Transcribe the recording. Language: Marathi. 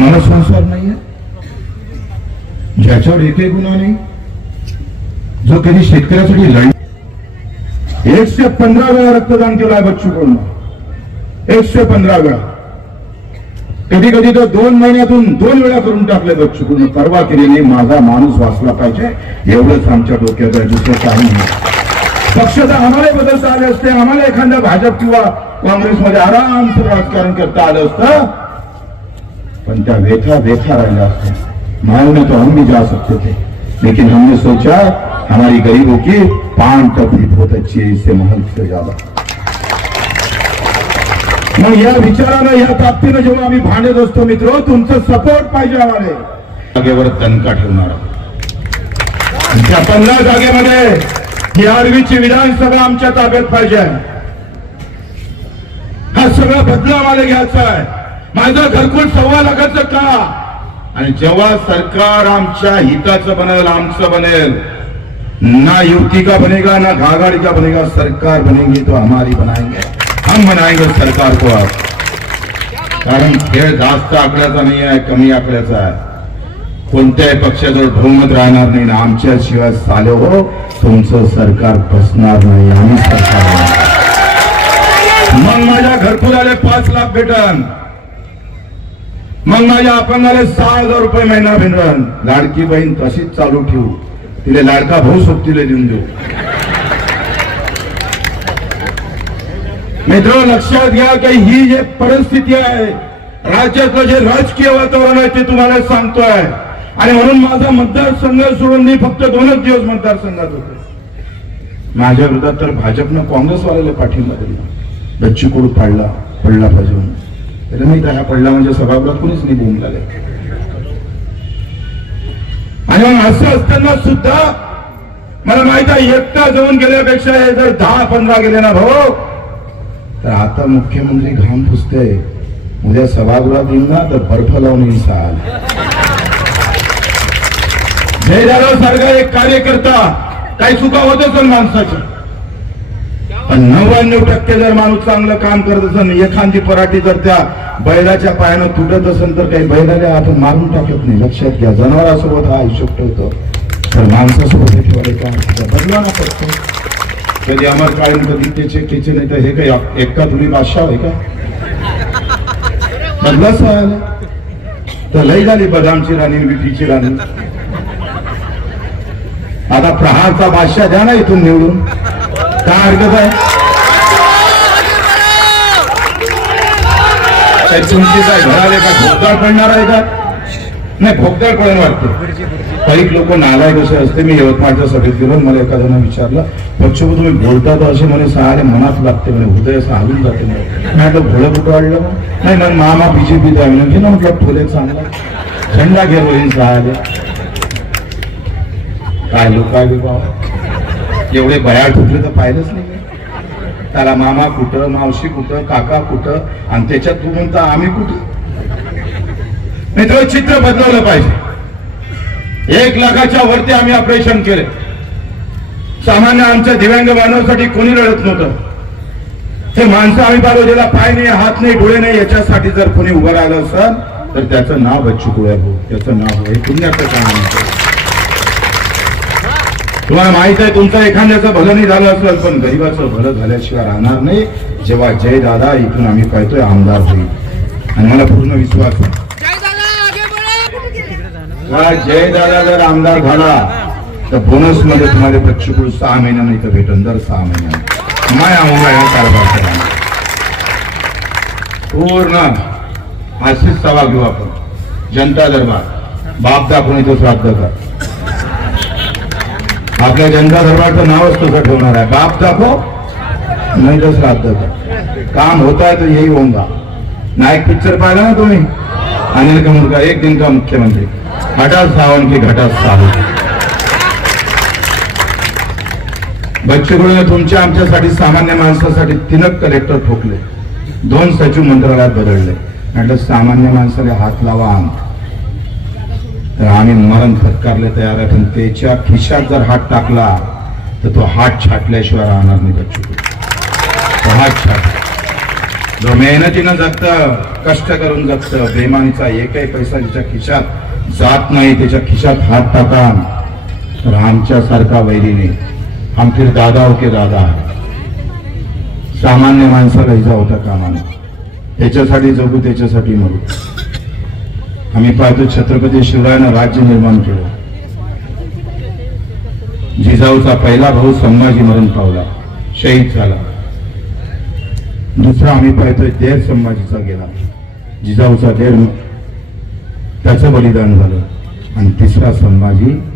मनाला संसार नाहीये. ज्याच्यावर एकही गुन्हा नाही जो कधी शेतकऱ्यासाठी लढ एकशे पंधरा वेळा रक्तदान केलं आहे बच्चू कडनं. एकशे पंधरा वेळा. कधी कधी तर दोन महिन्यातून दोन वेळा करून टाकले बच्चू कडनं. परवा केलेली माझा माणूस वाचला पाहिजे एवढंच आमच्या डोक्यात आहे दुसरं काही नाही. पक्ष तर आम्हाला बदलता आले असते. आम्हाला एखाद्या भाजप किंवा काँग्रेसमध्ये आरामचं राजकारण करता आलं असतं. पण त्या व्यथा व्यथा राहिल्या असत्या. मालूम तो हम भी जा सकते थे लेकिन हमने सोचा हमारी गरीबों की पान टपरी बहुत अच्छी है इससे महल से ज्यादा। मग या विचारानं या ताकदीनं जेव्हा आम्ही भांडत असतो मित्र तुमचं सपोर्ट पाहिजे आम्हाला. जागेवर तनका ठेवणार. त्या पंधरा जागेमध्ये ही आरवीची विधानसभा आमच्या ताब्यात पाहिजे. हा सगळा बदला आम्हाला घ्यायचा आहे. माझं घरकुल सव्वा लाखाचं का? आणि जेव्हा सरकार आमच्या हिताचं बनेल आमचं बनेल ना युवती का बनेगा ना घाघाड़ी का बनेगा सरकार बनेगी तो हमारी बनाएंगे. हम बनाएंगे सरकार को आप कारण खेळ जास्त आकड्याचा नाही आहे कमी आकड्याचा आहे. कोणत्याही पक्षाजवळ बहुमत राहणार नाही ना आमच्याशिवाय साले हो तुमचं सरकार बसणार नाही आम्ही सरकार मग माझ्या घरकुलाले पाच लाख भेटन. मग माझ्या अपंगाला सहा हजार रुपये महिना भेटन लाडकी बहीण तशीच चालू ठेवू. तिला लाडका भाऊ सोबतीला देऊन देऊ. मित्र लक्षात घ्या की ही जे परिस्थिती आहे राज्यातलं जे राजकीय वातावरण आहे ते तुम्हाला सांगतोय. आणि म्हणून माझा मतदारसंघ सोडून मी फक्त दोनच दिवस मतदारसंघात होतो. माझ्या विरोधात तर भाजपनं काँग्रेसवाल्याला पाठिंबा दिला. बच्चू पाडला पडला पाहिजे म्हणून त्याला पडला म्हणजे सभागृहात कोणीच नाही बोलून लागले आणि मग असं असताना सुद्धा मला माहीत आहे एकटा जाऊन गेल्यापेक्षा हे जर दहा पंधरा गेले ना भाऊ तर आता मुख्यमंत्री घाम पुसते उद्या सभागृहात येईल ना तर बर्फ लावून येईल साल. जय जाधव सारखा एक कार्यकर्ता काही चुका होत असेल माणसाच्या. पण नव्याण्णव टक्के जर माणूस चांगलं काम करत असेल एखादी पराठी जर त्या बैलाच्या पायानं तुटत असेल तर काही बैलाला आपण मारून टाकत नाही. लक्षात घ्या जनावरासोबत हा हिशोब ठेवतो. तर माणसासोबत हे ठेवायला बदला ना पडतो कधी अमर काळीन कधी त्याचे त्याचे नाही तर हे काही एकटा तुम्ही बादशाह आहे का? बदलाच सर तर लई झाली बदामची राणी मिठीची राणी. आता प्रहारचा बादशाह द्या ना इथून निवडून. काय हरकत आहे. तुमची काय घराले का भोगदाळ पडणार आहे का? नाही भोगदाळ पडेल वाटते. काही लोक नालायक असे असते. मी यवतमाळच्या सभेत गेलो मला एका जण विचारलं पक्षभू तुम्ही बोलता तर असे म्हणे सारे मनात लागते म्हणे हृदय असं हालून जाते म्हणे. नाही तर भोळं कुठं वाढलं नाही मग मामा बीजेपी द्या म्हणजे ना म्हटलं ठोले चांगला झंडा घे रोहित काय लोक काय बाबा एवढे बयाळ फुटले तर पाहिलंच नाही त्याला मामा कुठं मावशी कुठं काका कुठं आणि त्याच्यात तू म्हणता आम्ही कुठं? मित्र चित्र बदलवलं पाहिजे. एक लाखाच्या वरती आम्ही ऑपरेशन केले. सामान्य आमच्या दिव्यांग मानवासाठी कोणी लढत नव्हतं. ते माणसं आम्ही पाहिलं ज्याला पाय नाही हात नाही डोळे नाही याच्यासाठी जर कोणी उभं राहिलं असेल तर त्याचं नाव बच्चू कुळ्या भाऊ त्याचं नाव हे पुण्याचं काम तुम्हाला माहीत आहे तुमचं एखाद्याचं भलं नाही झालं असेल पण गरीबाचं भलं झाल्याशिवाय राहणार नाही. जेव्हा जय दादा इथून आम्ही पाहतोय आमदार होईल. आणि मला पूर्ण विश्वास आहे. जय दादा आगे बढ़ो का जय दादा जर आमदार झाला तर बोनसमध्ये तुम्हाला बच्चूकुळ सहा महिन्यानं इथं भेटन दर सहा महिन्यानं. माय आम्हाला या कारभार करा पूर्ण अशीच सभा घेऊ आपण. जनता दरबार. बाप दाखवून इथं श्राद्ध कर. आपल्या जनता दरबारचं नावच तसं ठेवणार आहे. बाप दाखव नाही तर श्राद्ध काम होता है तो यही होगा नायक पिक्चर पाहिला ना तुम्ही? अनिल कपूर एक दिन का मुख्यमंत्री? घटा सावन की घटा सावन बच्चूकडून तुमच्या आमच्यासाठी सामान्य माणसासाठी तीनच कलेक्टर ठोकले. दोन सचिव मंत्रालयात बदलले. म्हटलं सामान्य माणसाला हात लावा आम. तर आम्ही मरण फटकारले तयार आहे पण त्याच्या खिशात जर हात टाकला तर तो हात छाटल्याशिवाय राहणार नाही बच्चू. हात छाट. जो मेहनतीनं जगत कष्ट करून जगत बेमानीचा एकही पैसा त्याच्या खिशात जात नाही त्याच्या खिशात हात टाका तर आमच्यासारखा वैरीने हम फिर दादा हो के दादा सामान्य माणसाला इजा होता कामा त्याच्यासाठी जगू त्याच्यासाठी मरू. आम्ही पाहतो छत्रपती शिवरायानं राज्य निर्माण केलं. जिजाऊचा पहिला भाऊ संभाजी मरण पावला. शहीद झाला. दुसरा आम्ही पाहतोय देर संभाजीचा गेला. जिजाऊचा देर त्याचं बलिदान झालं. आणि तिसरा संभाजी